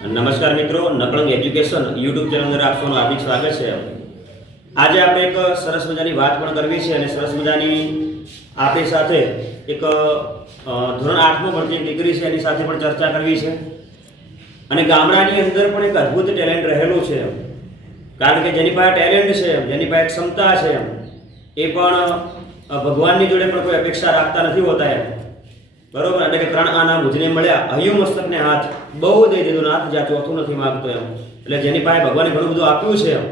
નમસ્કાર મિત્રો, Nakalang education YouTube channel અંદર આપ સૌનું હાર્દિક સ્વાગત છે. આજે આપણે એક સરસ મજાની વાત પણ કરવી છે અને સરસ મજાની આપણી સાથે એક ધોરણ આઠમું ભણતી દીકરી છે, એની સાથે પણ ચર્ચા કરવી છે. અને ગામડાની અંદર પણ એક અદ્ભુત ટેલેન્ટ રહેલું છે. કારણ કે જેની પાસે ટેલેન્ટ છે, જેની પાસે ક્ષમતા છે, એ પણ ભગવાનની જોડે પણ કોઈ અપેક્ષા રાખતા નથી હોતા એમ. બરોબર? એટલે કે ત્રણ આના મુજને મળ્યા. હૈયું મસ્તકને હાથ. બહુ દઈ દીધું. નાથ જ્યાં ચોથું નથી માંગતો એમ. એટલે જેની પાસે ભગવાને ઘણું બધું આપ્યું છે એમ.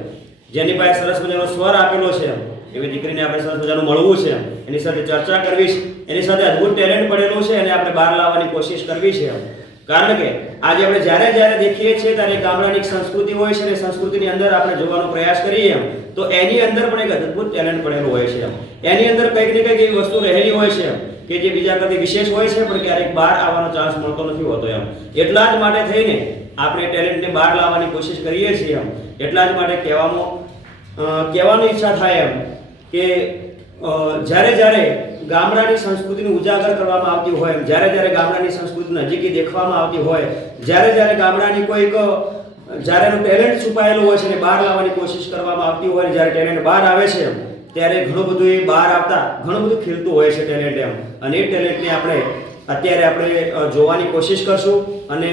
જેની પાસે સરસ મજાનો સ્વર આપેલો છે એમ. એવી દીકરીને આપણે સરસ મજાનું મળવું છે એની સાથે ચર્ચા કરવી છે. એની સાથે અદ્ભુત ટેલેન્ટ પડેલું છે અને આપણે બહાર લાવવાની કોશિશ કરવી છે એમ. કારણ કે આજે આપણે જ્યારે જ્યારે દેખીએ છીએ ત્યારે ગામડાની સંસ્કૃતિ હોય છે અને સંસ્કૃતિની અંદર આપણે જોવાનો પ્રયાસ કરીએ એમ. તો એની અંદર પણ એક અદ્ભુત ટેલેન્ટ પડેલું હોય છે એમ. એની અંદર કંઈક ને કંઈક એવી વસ્તુ રહેલી હોય છે એમ. કે જે બીજા કરતી વિશેષ હોય છે, પણ ક્યારેક બહાર આવવાનો ચાન્સ મળતો નથી હોતો એમ. એટલા જ માટે થઈને આપણે ટેલેન્ટને બહાર લાવવાની કોશિશ કરીએ છીએ એમ. એટલા જ માટે કહેવામાં કહેવાની ઈચ્છા થાય એમ કે જ્યારે જ્યારે ગામડાની સંસ્કૃતિને ઉજાગર કરવામાં આવતી હોય એમ, જ્યારે જ્યારે ગામડાની સંસ્કૃતિ નજીકી દેખવામાં આવતી હોય, જ્યારે જ્યારે ગામડાની કોઈક, જ્યારે ટેલેન્ટ છુપાયેલું હોય છે અને બહાર લાવવાની કોશિશ કરવામાં આવતી હોય જ્યારે ટેલેન્ટ બહાર આવે છે એમ ત્યારે ઘણું બધું એ બહાર આવતા ઘણું બધું ખીલતું હોય છે ટેલેન્ટ એમ. અને એ ટેલેન્ટને આપણે અત્યારે આપણે જોવાની કોશિશ કરશું અને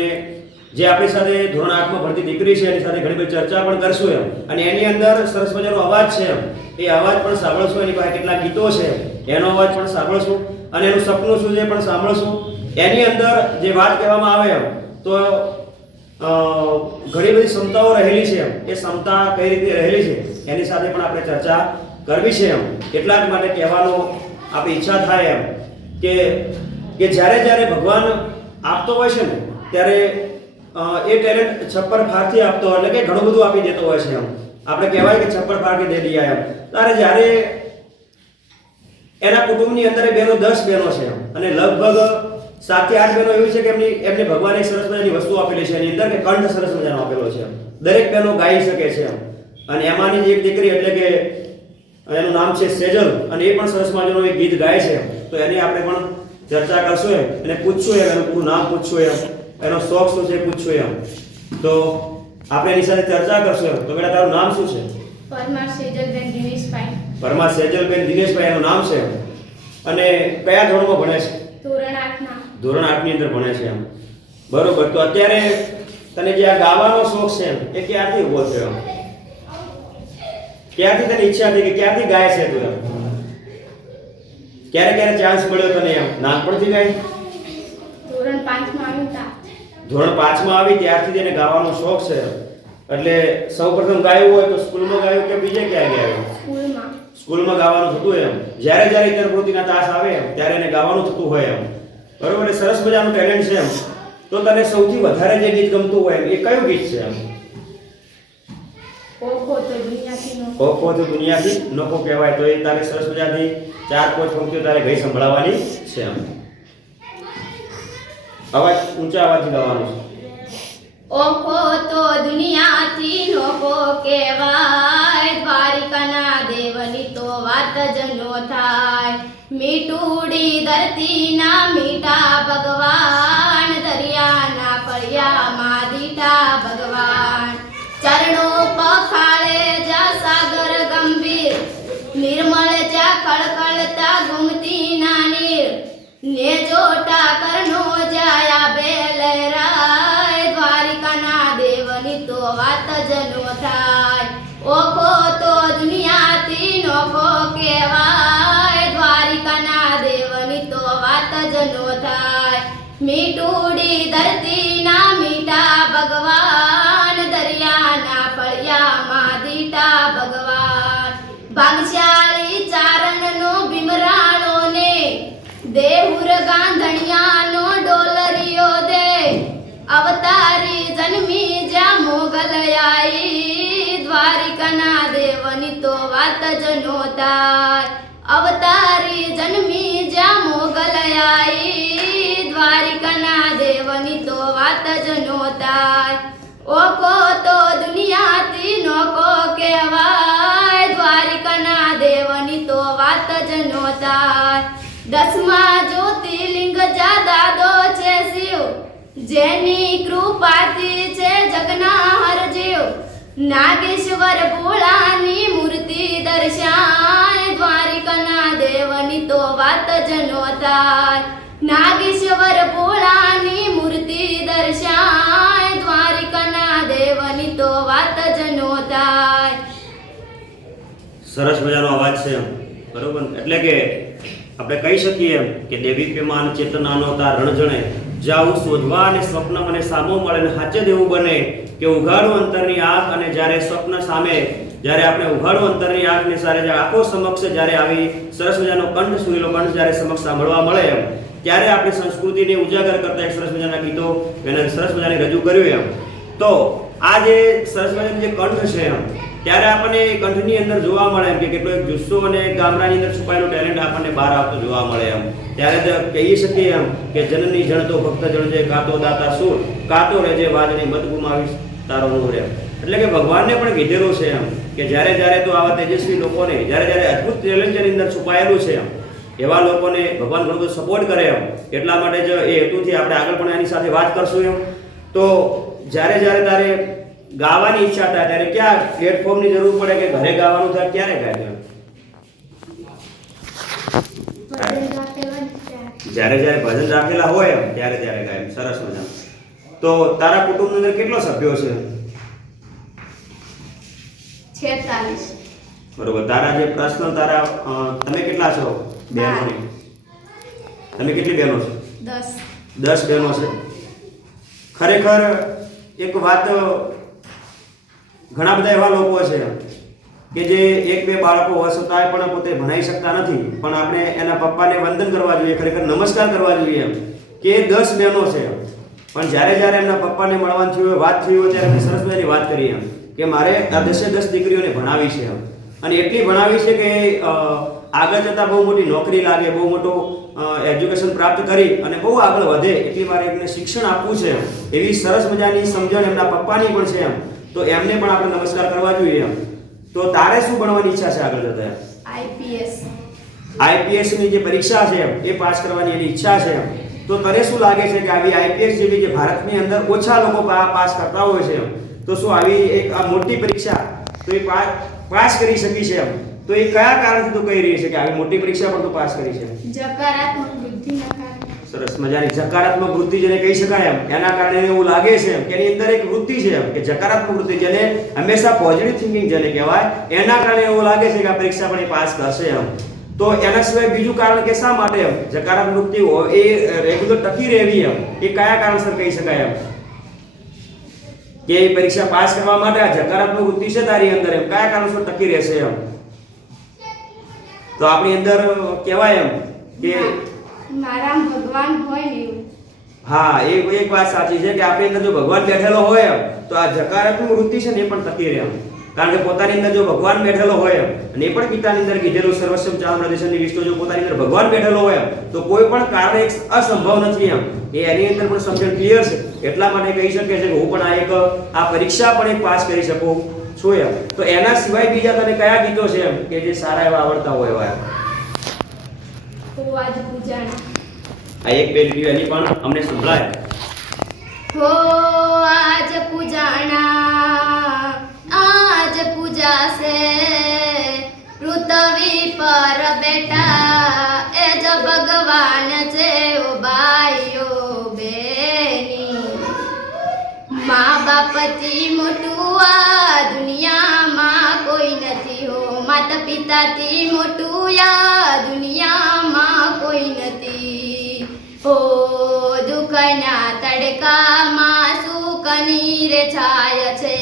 જે આપણી સાથે ધોરણ આઠમાં ભણતી દીકરી છે એની સાથે ઘણી બધી ચર્ચા પણ કરશું એમ. અને એની અંદર સરસ મજાનો અવાજ છે એમ. એ અવાજ પણ સાંભળશું, એની પાસે કેટલા ગીતો છે, એનો અવાજ પણ સાંભળશું અને એનું સપનું શું છે પણ સાંભળશું. એની અંદર જે વાત કહેવામાં આવે એમ, તો ઘણી બધી ક્ષમતાઓ રહેલી છે એમ. એ ક્ષમતા કઈ રીતે રહેલી છે એની સાથે પણ આપણે ચર્ચા કરવી છે એમ એટલા માટે કહેવાનો આપણી ઈચ્છા થાય એમ કે કે જ્યારે જ્યારે ભગવાન આપતો હોય છે ને, ત્યારે એ ટેલેન્ટ છપ્પર ફારથી આપતો એટલે કે ઘણું બધું આપી દેતો હોય છે એમ આપણે કહેવાય કે છપ્પર ફારથી દે દિયા એમ ત્યારે જ્યારે એના કુટુંબની અંદર બહેનો દસ બહેનો છે. અને લગભગ સાતથી આઠ બહેનો એવી છે કે એમની, એમને ભગવાને સરસ મજાની વસ્તુ આપેલી છે, એની અંદર કે કંઠ સરસ મજાનો આપેલો છે. દરેક બહેનો ગાઈ શકે છે એમ અને એમાંની એક દીકરી એટલે કે એનું નામ છે સેજલ અને એ પણ સરસ મજાનું એક ગીત ગાય છે. તો એની આપણે પણ ચર્ચા કરશું એમ. એને પૂછશું એમ એનું પૂરું નામ પૂછશું એમ. એનો શોખ શું છે પૂછશું એમ. તો આપણે એની સાથે ચર્ચા કરશું એમ. તો બેટા તારું નામ શું છે? પરમાર સેજલબેન દિનેશભાઈ. પરમાર સેજલબેન દિનેશભાઈ એનું નામ છે અને કયા ધોરણમાં ભણે છે? ધોરણ આઠમાં ધોરણ આઠની અંદર ભણે છે એમ. બરોબર. તો અત્યારે તને જે આ ગાવાનો શોખ છે એમ એ ક્યારથી ઊભો થયો? એમ ક્યારથી તને ઈચ્છા થઈ કે ક્યાંથી ગાય છે તું ક્યારે ક્યારે ચાન્સ મળ્યો તને એમ? નાનપણથી ગાય? ધોરણ પાંચમાં આવ્યું તા. ધોરણ પાંચમાં આવી ત્યારથી તેને ગાવાનો શોખ છે. એટલે સૌપ્રથમ ગાયું હોય તો સ્કૂલમાં ગાયું કે બીજે ક્યાં ગાયું? સ્કૂલમાં. સ્કૂલમાં ગાવાનું થતું એમ. જ્યારે જ્યારે ઇતર પ્રવૃત્તિના તાસ આવે એમ ત્યારે એને ગાવાનું થતું હોય એમ. બરોબર? સરસ મજાનું ટેલેન્ટ છે એમ. તો તને સૌથી વધારે જે ગીત ગમતું હોય એ કયું ગીત છે એમ? ઓખો તો દુનિયાથી નો ખોખો તો દુનિયાથી નોખો કહેવાય તો એ તારે સરસ મજાથી ચાર પાંચ પંક્તિઓ તારે ગઈ સંભળાવવાની છે એમ અવાજ ઊંચા અવાજથી ગાવાનું છે ઓખો તો દુનિયાથી નોખો કહેવાય દ્વારિકાના દેવની તો વાત જ નો થાય મીઠુડી ધરતીના મીઠા ભગવાન દરિયાના ફળિયામાં દીઠા ભગવાન ચરણો પખાળે જા સાગર ગંભીર. નિર્મળ જા કળકળતા ગુમતી નાની. ને જોટા કરનો જાયા બેલરાય. દ્વારિકાના દેવની તો વાત જ નો થાય. ઓખો તો દુનિયાથી નોખો કહેવાય. દ્વારિકાના દેવની તો વાત જ નો થાય. મીઠુડી ધરતીના દેહુર ગાંધણિયાનો ડોલરિયો દે. અવતારી જન્મી જ્યાં મોગલ આઈ. દ્વારિકાના દેવની તો વાત જ નો અવતારી જન્મી જ્યાં મોગલ આઈ. દ્વારિકાના દેવની તો વાત જ નો થાય ઓકો તો દુનિયાથી નોકો કહેવાય. દ્વારિકાના દેવની તો વાત જ નો થાય દસમા જ્યોતિર્લિંગ જા દાદો છે શિવ. જેની કૃપાથી છે જગના હરજીવ નાગેશ્વર ભોળાની મૂર્તિ દર્શાય, દ્વારિકાના દેવની તો વાત જ નો નાગેશ્વર ભોળાની મૂર્તિ દર્શાય, દ્વારિકાના દેવની તો વાત જ નો સરસ મજાનો અવાજ છે બરોબર એટલે કે આપણે કહી શકીએ એમ કે દેવી પેમાન ચેતનાનો તાર રણજણે જાવું શોધવા અને સ્વપ્ન મને સામો મળે અને સાચે દેવું બને કે ઉઘાડું અંતરની આંખ અને જ્યારે સ્વપ્ન સામે, જ્યારે આપણે ઉઘાડું અંતરની આંખને સારે આંખો સમક્ષ જ્યારે આવી સરસ મજાનો કંઠ સુરીલો કંઠ જ્યારે સમક્ષ સાંભળવા મળે એમ, ત્યારે આપણી સંસ્કૃતિને ઉજાગર કરતા એક સરસ મજાના ગીતો એને સરસ મજાની રજૂ કર્યું એમ. તો આ જે સરસ મજાનું જે કંઠ છે એમ ત્યારે આપણને કંઠની અંદર જોવા મળે એમ કે કેટલો એક જુસ્સો અને ગામડાની અંદર છુપાયેલું ટેલેન્ટ આપણને બહાર આવતું જોવા મળે એમ. ત્યારે જ કહી શકીએ એમ કે જનની જણતો ભક્ત જણજે કાતો દાતા સુર, કાતો રહેજે વાજની મત ગુમાવીશ તારો નૂર એમ. એટલે કે ભગવાનને પણ કીધેલું છે એમ કે જ્યારે જ્યારે તો આવા તેજસ્વી લોકોને, જ્યારે જ્યારે અદ્ભુત ટેલેન્ટની અંદર છુપાયેલું છે એમ, એવા લોકોને ભગવાન ઘણો બધો સપોર્ટ કરે એમ. એટલા માટે જ એ હેતુથી આપણે આગળ પણ એની સાથે વાત કરશું એમ. તો જ્યારે જ્યારે તારે ગાવાની ઈચ્છા થાય ત્યારે ક્યાં પ્લેટફોર્મની જરૂર પડે કે ઘરે ગાવાનું થાય ક્યારે ગાય જ્યારે જ્યારે ભજન રાખેલા હોય એમ ત્યારે ત્યારે ગાય સરસ મજા તો તારા કુટુંબની અંદર કેટલો સભ્યો છે બરોબર. તારા જે પ્રશ્ન તારા તમે કેટલા છો? બહેનો તમે કેટલી બહેનો છો? દસ. દસ બહેનો છે. ખરેખર એક વાત ઘણા બધા એવા લોકો છે કે જે એક બે બાળકો હોવા છતાંય પણ પોતે ભણાઈ શકતા નથી. પણ આપણે એના પપ્પાને વંદન કરવા જોઈએ, ખરેખર નમસ્કાર કરવા જોઈએ કે દસ બહેનો છે. પણ જ્યારે જ્યારે એમના પપ્પાને મળવાનું થયું હોય, વાત થઈ હોય, ત્યારે અમે સરસ મજાની વાત કરી એમ કે મારે આ દસે દસ દીકરીઓને ભણાવી છે એમ. અને એટલી ભણાવી છે કે આગળ જતાં બહુ મોટી નોકરી લાગે, બહુ મોટો એજ્યુકેશન પ્રાપ્ત કરી અને બહુ આગળ વધે, એટલી મારે એમને શિક્ષણ આપવું છે એવી સરસ મજાની સમજણ એમના પપ્પાની પણ છે એમ. તો એમને પણ આપણે નમસ્કાર કરવા જોઈએ એમ. તો તારે શું ભણવાની ઈચ્છા છે આગળ જતા આઈપીએસ આઈપીએસની જે પરીક્ષા છે એમ, એ પાસ કરવાની એની ઈચ્છા છે એમ. તો તને શું લાગે છે કે આવી આઈપીએસ જેવી જે ભારતની અંદર ઓછા લોકો પાસ કરતા હોય છે એમ? તો શું આવી એક આ મોટી પરીક્ષા તો એ પાસ કરી શકી છે એમ? તો એ કયા કારણથી તું કહી રહી છે કે આવી મોટી પરીક્ષા પણ તું પાસ કરી છે? જકારાત્મક કારણે સરસ મજાની સકારાત્મક વૃત્તિ જેને કહી શકાય એમ. એના કારણે એવું લાગે છે કે એની અંદર એક વૃત્તિ છે એમ કે સકારાત્મક વૃત્તિ જેને હંમેશા પોઝિટિવ થિંકિંગ જેને કહેવાય, એના કારણે એવું લાગે છે કે આ પરીક્ષા પણ પાસ કરશે એમ. તો એના સિવાય બીજું કારણ કે શા માટે એમ? સકારાત્મક વૃત્તિ એ રેગ્યુલર ટકી રહેવી એમ. એ કયા કારણસર કહી શકાય એમ? કે એ પરીક્ષા પાસ કરવા માટે આ સકારાત્મક વૃત્તિ છે તારી અંદર એમ? કયા કારણસર ટકી રહેશે એમ? તો આપણી અંદર કહેવાય એમ કે મારા ભગવાન હોય ને હા, એ એક વાત સાચી છે કે આપણી અંદર જો ભગવાન બેઠેલો હોય તો આ જકારાત્મક વૃત્તિ છે ને એ પણ થતી રહે કારણ કે પોતાની અંદર જો ભગવાન બેઠેલો હોય અને એ પણ પિતાની અંદર કીધેલું સર્વસ્વ ચાલ પ્રદેશની વિષ્ણુ જો પોતાની અંદર ભગવાન બેઠેલો હોય તો કોઈ પણ કારણ એક અસંભવ નથી એમ. એ એની અંદર પણ સમજણ ક્લિયર છે. એટલા માટે કહી શકે છે કે હું પણ આ એક, આ પરીક્ષા પણ એક પાસ કરી શકું છું એમ. તો એના સિવાય બીજા તને કયા ગીતો છે એમ કે જે સારા એવા આવડતા હોય એવા હોવાજ પૂજાણા આ એક બે લીટીઓ એની પણ અમને સંભળાય. હો આજ પૂજાણા આજ પૂજાશે. પૃથ્વી પર બેટા એ જ ભગવાન છે ઓ ભાઈઓ બેની. મા બાપથી મોટું આ દુનિયામાં કોઈ નથી. માતા પિતાથી મોટું આ દુનિયામાં કોઈ નથી. હો, દુઃખના તડકામાં સુકની રે છાય છે.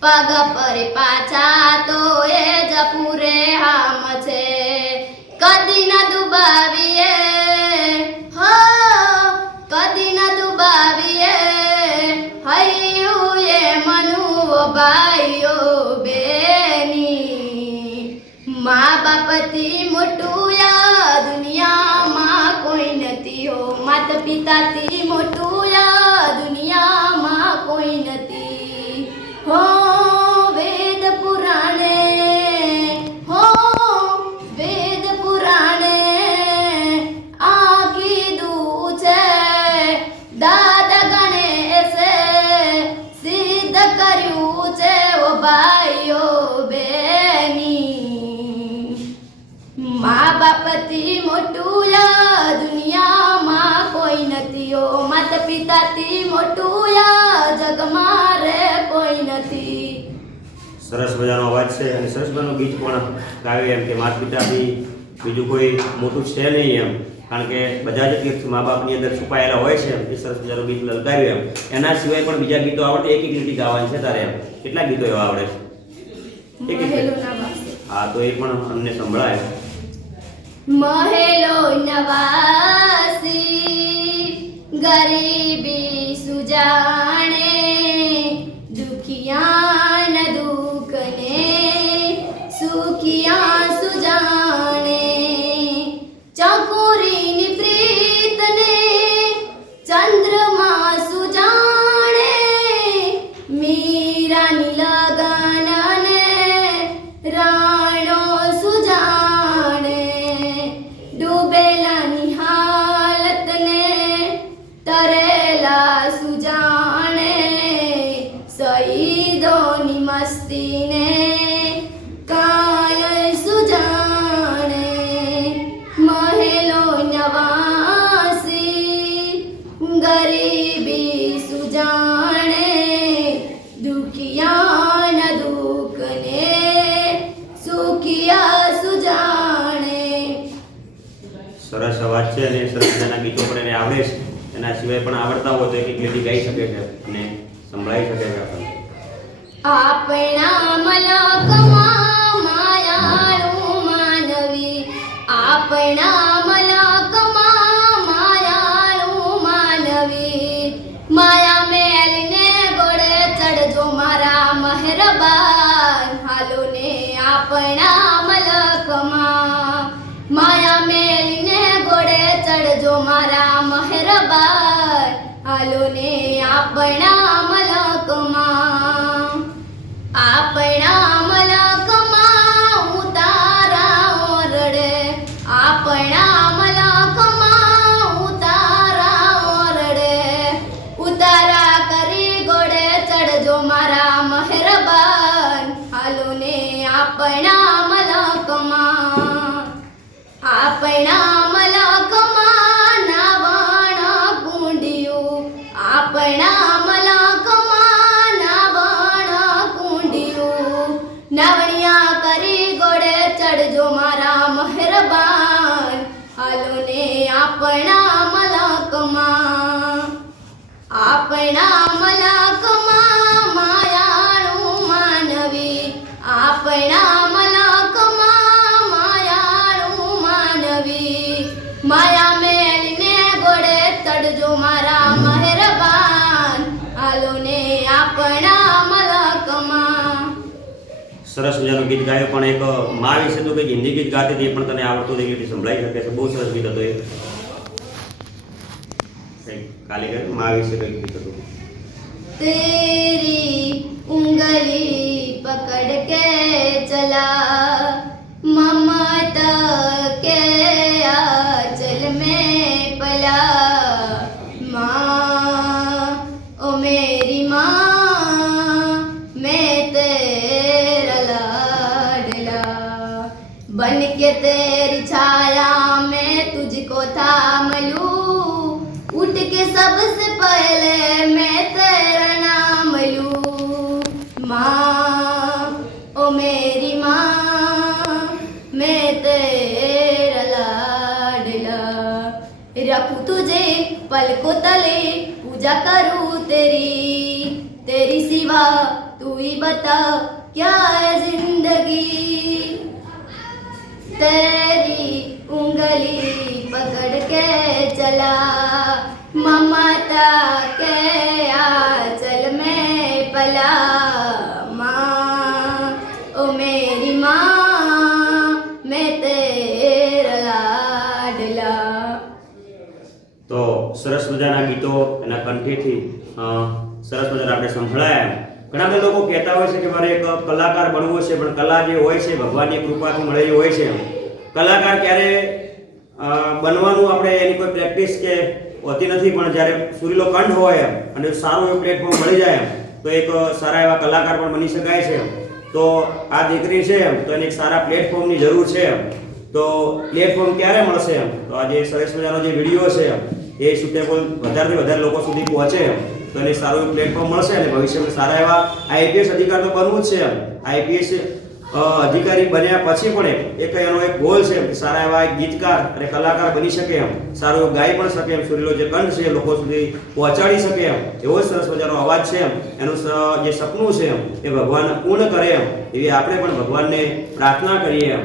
પગ પર પાછા તો એ જ પૂરે હામ છે. કદી ન દુબાવીએ. હો, કદી ન દુબાવીએ. હૈયું એ મનુ ભાઈઓ બેની મા બાપથી મોટું આ દુનિયામાં કોઈ નથી હો. માતા પિતાથી મોટું આ દુનિયામાં સરસ મજાનો અવાજ છે અને સરસ મજાનું ગીત પણ ગાવે એમ કે માતા પિતાથી બીજું કોઈ મોટું છે નહીં એમ. કારણ કે બધા જ ગીત મા બાપની અંદર છુપાયેલા હોય છે એ સરસ મજાનું ગીત લલકાર્યું એમ. એના સિવાય પણ બીજા ગીતો આવડે એક એક લીટી ગાવાની છે તારે એમ. કેટલા ગીતો એવા આવડે છે? એક એક હા તો એ પણ અમને સંભળાય. મહેલો નવાસી ગરીબી સુજાણે ગીતો પણ એને આવડે છે. એના સિવાય પણ આવડતા હોય તો એક એક લીટી ગાઈ શકે છે અને સંભળાઈ શકે છે આપણને. આપણા મલકમાં માયાળું માનવી, આપણા મારા મહેરબાન. હાલો ને આપણા મલકમાં. આપણા સરસ મજાનું ગીત ગાયું પણ એક મા વિશે તો કંઈક હિન્દી ગીત ગાતી હતી એ પણ તને આવડતું હતું એટલે સંભળાઈ શકે છે બહુ સરસ ગીત હતું એ કંઈક કાલે ગાયું મા વિશે કંઈક ગીત હતું तेरी उंगली पकड़ के चला ममता के आंचल में पला रखूँ तुझे पलकों तले, पूजा करूँ तेरी। तेरी सिवा तू ही बता, क्या है ज़िंदगी? तेरी उंगली पकड़ के चला ममता के आंचल તો સરસ મજાના ગીતો એના કંઠેથી સરસ મજાના આપણે સંભળાયા ઘણા બધા લોકો કહેતા હોય છે કે મારે એક કલાકાર બનવું છે, પણ કલા જે હોય છે, ભગવાનની કૃપાથી મળેલી હોય છે કલાકાર ક્યારે બનવાનું આપણે એની કોઈ પ્રેક્ટિસ કે હોતી નથી, પણ જ્યારે સુરીલો કંઠ હોય એમ, અને સારું એવું પ્લેટફોર્મ મળી જાય એમ, તો એક સારા એવા કલાકાર પણ બની શકાય છે તો આ દીકરી છે એમ, તો એને એક સારા પ્લેટફોર્મની જરૂર છે એમ. તો પ્લેટફોર્મ ક્યારે મળશે એમ? તો આ જે સરસ મજાનો જે વીડિયો છે એમ એ સુટેબલ વધારેથી વધારે લોકો સુધી પહોંચે એમ. તો એને સારું એવું પ્લેટફોર્મ મળશે અને ભવિષ્યમાં સારા એવા આઈપીએસ અધિકાર તો બનવું જ છે એમ. આઈપીએસ અધિકારી બન્યા પછી પણ એક એનો એક ગોલ છે સારા એવા એક ગીતકાર અને કલાકાર બની શકે એમ. સારું ગાઈ પણ શકે એમ. સુરીલો જે કંઠ છે લોકો સુધી પહોંચાડી શકે એમ. એવો સરસ મજાનો અવાજ છે એમ. એનું જે સપનું છે એમ, એ ભગવાન પૂર્ણ કરે એમ. એવી આપણે પણ ભગવાનને પ્રાર્થના કરીએ એમ.